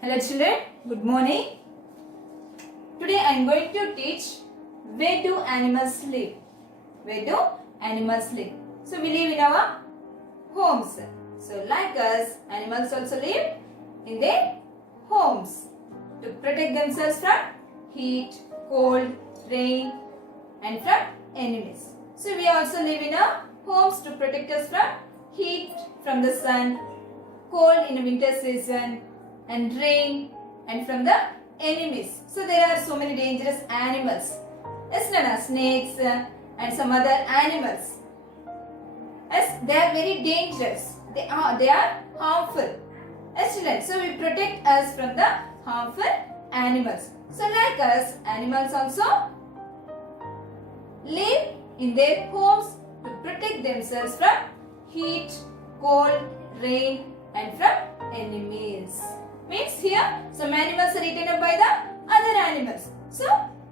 Hello children, good morning. Today I am going to teach where do animals live. Where do animals live? So we live in our homes. So like us, animals also live in their homes to protect themselves from heat, cold, rain and from enemies. So we also live in our homes to protect us from heat from the sun, cold in the winter season and rain and from the enemies. So there are so many dangerous animals. Yes, snakes and some other animals. Yes, they are very dangerous. They are harmful. Yes, so we protect us from the harmful animals. So like us, animals also live in their homes to protect themselves from heat, cold, rain and from enemies. Means here some animals are eaten up by the other animals. So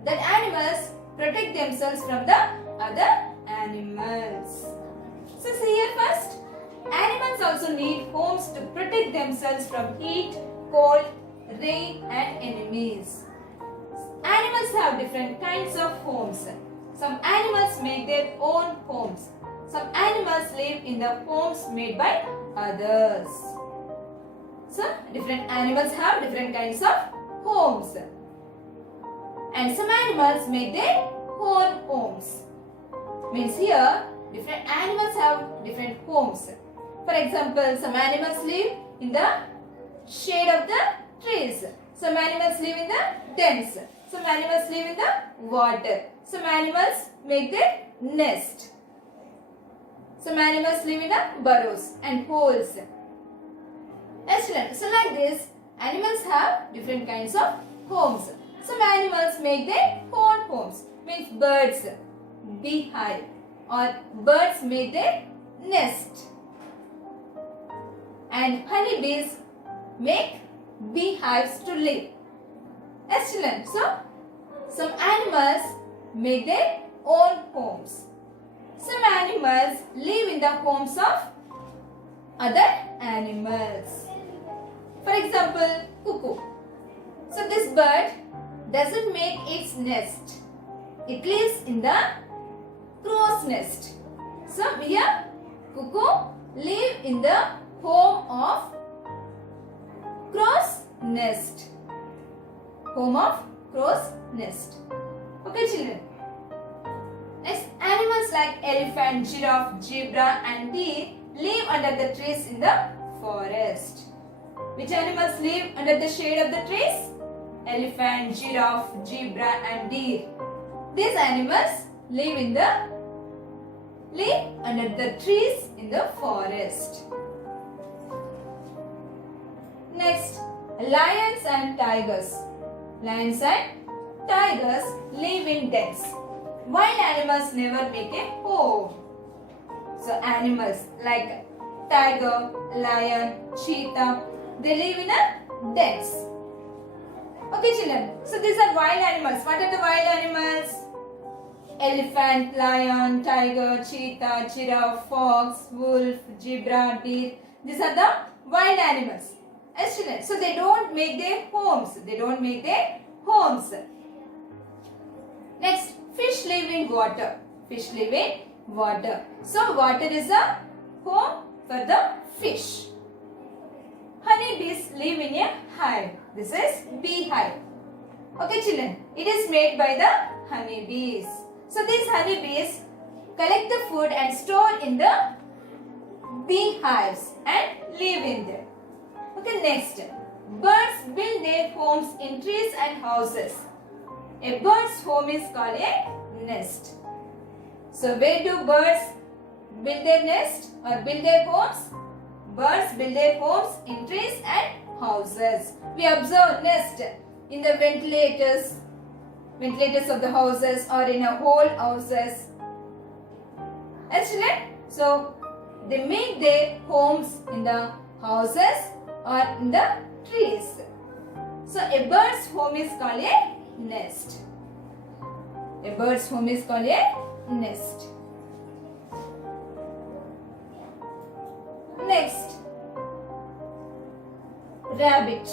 that animals protect themselves from the other animals. So see here first. Animals also need homes to protect themselves from heat, cold, rain and enemies. Animals have different kinds of homes. Some animals make their own homes. Some animals live in the homes made by others. So, different animals have different kinds of homes. And some animals make their own homes. Means here, different animals have different homes. For example, some animals live in the shade of the trees. Some animals live in the dens. Some animals live in the water. Some animals make their nest. Some animals live in the burrows and holes. Excellent. So like this, animals have different kinds of homes. Some animals make their own homes. Means birds, beehive, or birds make their nest. And honeybees make beehives to live. Excellent. So some animals make their own homes. Some animals live in the homes of other animals. For example, cuckoo. So this bird doesn't make its nest. It lives in the crow's nest. So here cuckoo live in the home of crow's nest. Home of crow's nest. Okay children. Next, animals like elephant, giraffe, zebra and deer live under the trees in the forest. Which animals live under the shade of the trees? Elephant, giraffe, zebra and deer. These animals live under the trees in the forest. Next, lions and tigers. Lions and tigers live in dens. Wild animals never make a home. So animals like tiger, lion, cheetah, they live in a dens. Okay children, so these are wild animals. What are the wild animals? Elephant, lion, tiger, cheetah, giraffe, fox, wolf, zebra, deer. These are the wild animals. Yes children, so they don't make their homes. They don't make their homes. Next, fish live in water. Fish live in water. So water is a home for the fish. Honeybees live in a hive. This is beehive. Okay children, it is made by the honeybees. So these honeybees collect the food and store in the beehives and live in them. Okay, next. Birds build their homes in trees and houses. A bird's home is called a nest. So where do birds build their nest or build their homes? Birds build their homes in trees and houses. We observe nest in the ventilators of the houses or in a whole houses. Excellent. So they make their homes in the houses or in the trees. So a bird's home is called a nest. A bird's home is called a nest. Next, rabbit.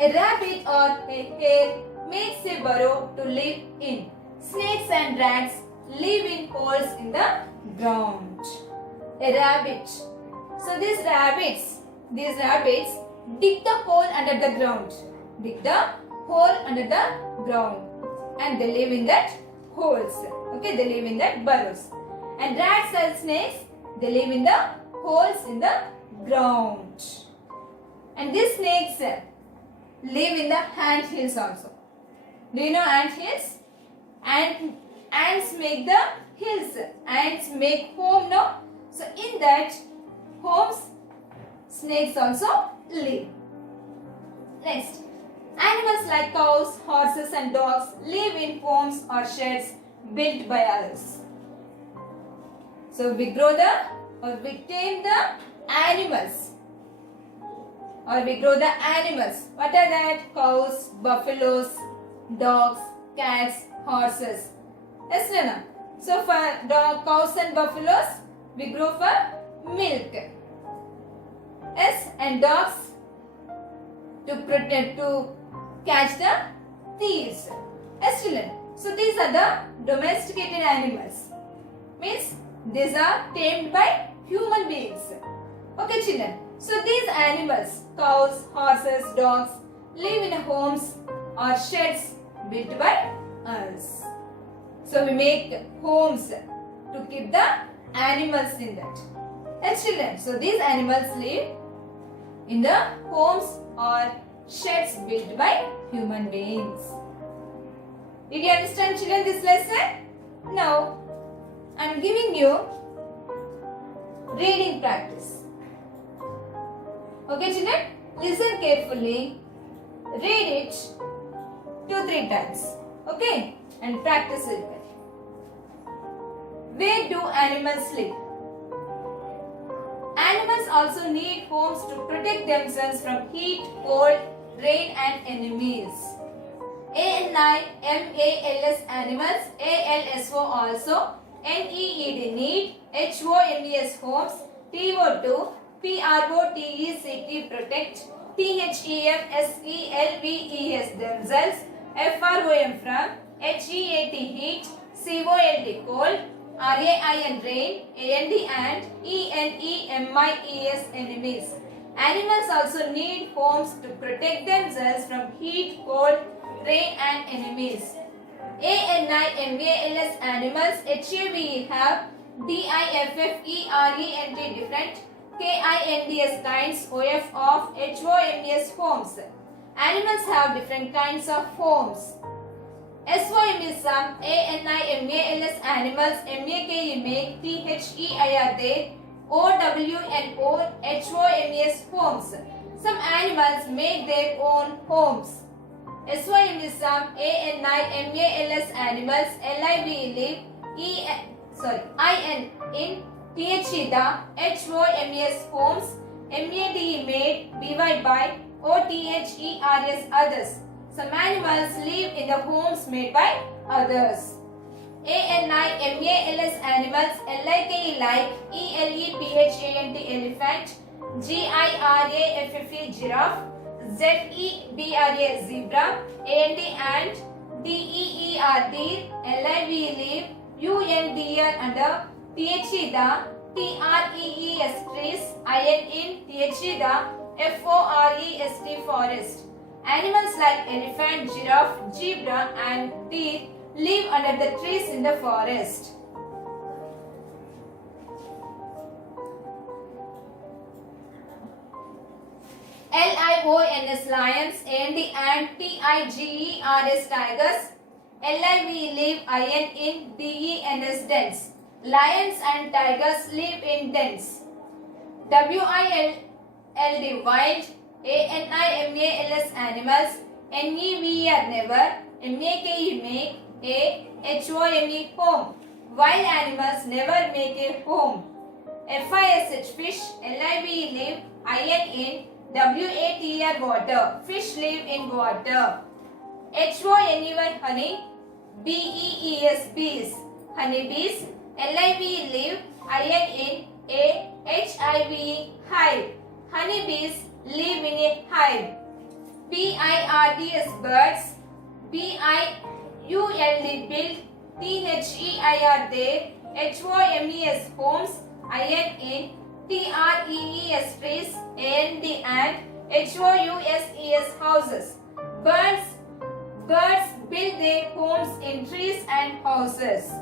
A rabbit or a hare makes a burrow to live in. Snakes and rats live in holes in the ground. A rabbit. So these rabbits dig the hole under the ground. Dig the hole under the ground. And they live in that holes. Okay, they live in that burrows. And rats and snakes, they live in the holes in the ground. And these snakes live in the ant hills also. Do you know ant hills? Ants make the hills. Ants make home, no? So in that homes, snakes also live. Next, animals like cows, horses and dogs live in homes or sheds built by others. So we grow we tame the animals. Or we grow the animals. What are that? Cows, buffaloes, dogs, cats, horses. Yes, Rana? So for cows and buffaloes, we grow for milk. Yes, and dogs to catch the thieves. Yes, children. So these are the domesticated animals. Means these are tamed by human beings. Okay, children. So these animals, cows, horses, dogs, live in homes or sheds built by us. So we make homes to keep the animals in that. Yes, children. So these animals live in the homes or sheds built by human beings. Did you understand, children, this lesson? Now, I am giving you reading practice. Okay, children? Listen carefully. Read it 2-3 times. Okay? And practice it well. Where do animals live? Animals also need homes to protect themselves from heat, cold, rain and enemies. ANIMALS animals, ALSO also, NEED need, HOMES homes, TO2, PROTECT protect, THEFSELVES themselves, FROM from, HEAT heat, COLD cold, RAIN rain, AND and ENEMIES enemies. Animals also need homes to protect themselves from heat, cold, rain and enemies. ANIMALS animals, HAVE have DIFFERENT different, KINDS kinds, OF of, HOMES homes. Animals have different kinds of homes. SOM is some, ANIMALS animals, MAKE make, THEIR they, OWNO HOMES homes. Some animals make their own homes. SOM is some, ANIMALS animals, LIVE live, IN in, THE the, HOMES homes, MADE made, BY by, OTHERS others. Some animals live in the homes made by others. ANIMALS animals, LIKE like, ELEPHANT elephant, GIRAFFE giraffe, ZEBRA zebra, AND DEER deer, LIVE live, UN deer under, THE the, TREES trees, IN in, THE the, FOREST forest. Animals like elephant, giraffe, zebra and deer live under the trees in the forest. LIONS lions, and TIGERS tigers, LIVE live, IN in, DENS dens. Lions and tigers live in dens. WILD wild, ANIMALS animals, NEVER never, MAKE make, HOME home. Wild animals never make a home. FISH fish, LIVE live, IN in, WATR water. Fish live in water. HONEY honey, BEES bees. Honeybees, LIVE live, IN in, HIVE hive. Honeybees live in a hive. B-I-R-D-S birds, B-I-U-L-D build, T-H-E-I-R there, H-O-M-E-S homes, I-N-N, T-R-E-E-S trees, A-N-D and H-O-U-S-E-S houses. Birds build their homes in trees and houses.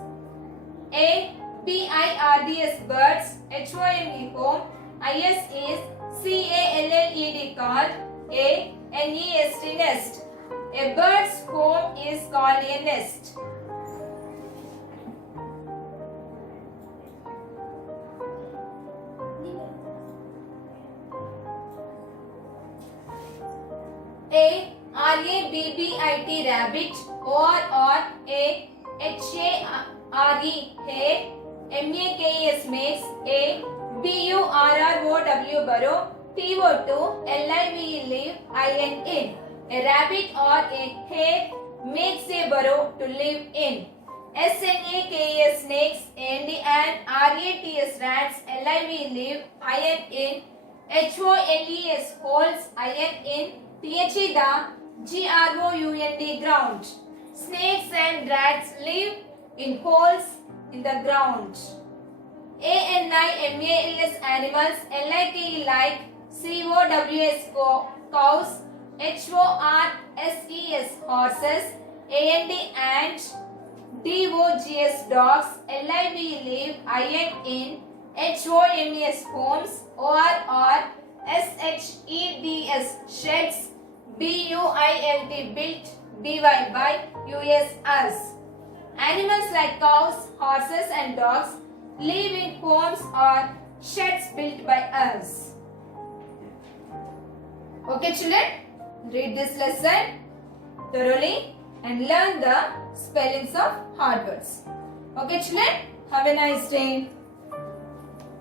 A B-I-R-D-S birds, H-O-M-E home, I-S is C-A-L-L-E-D called, A N-E-S-T nest. A bird's home is called a nest. A R-A-B-B-I-T rabbit, O-R-A-H-A-R-E hare, M-A-K-E-S maze, A B-U-R-R-O-W burrow, T-O-2-L-I-V-E live, I-N-N. A rabbit or a hare makes a burrow to live in. S-N-A-K-E-S snakes, A-N-D and R-A-T-S rats, L-I-V live, I-N-N. H-O-L-E-S holes, I-N-N. T-H-E the G-R-O-U-N-D ground. Snakes and rats live in holes in the ground. A-N-I-M-A-L-S animals, L-I-K-E like, C-O-W-S cows, H-O-R-S-E-S horses, A-N-D ant, D-O-G-S dogs, L-I-V live, I-N-N, H-O-M-E-S homes, O-R-S-H-E-D-S sheds, B-U-I-L-T built, B-Y-U-S us. Animals like cows, horses and dogs live in homes or sheds built by us. Okay children, read this lesson thoroughly and learn the spellings of hard words. Okay children, have a nice day.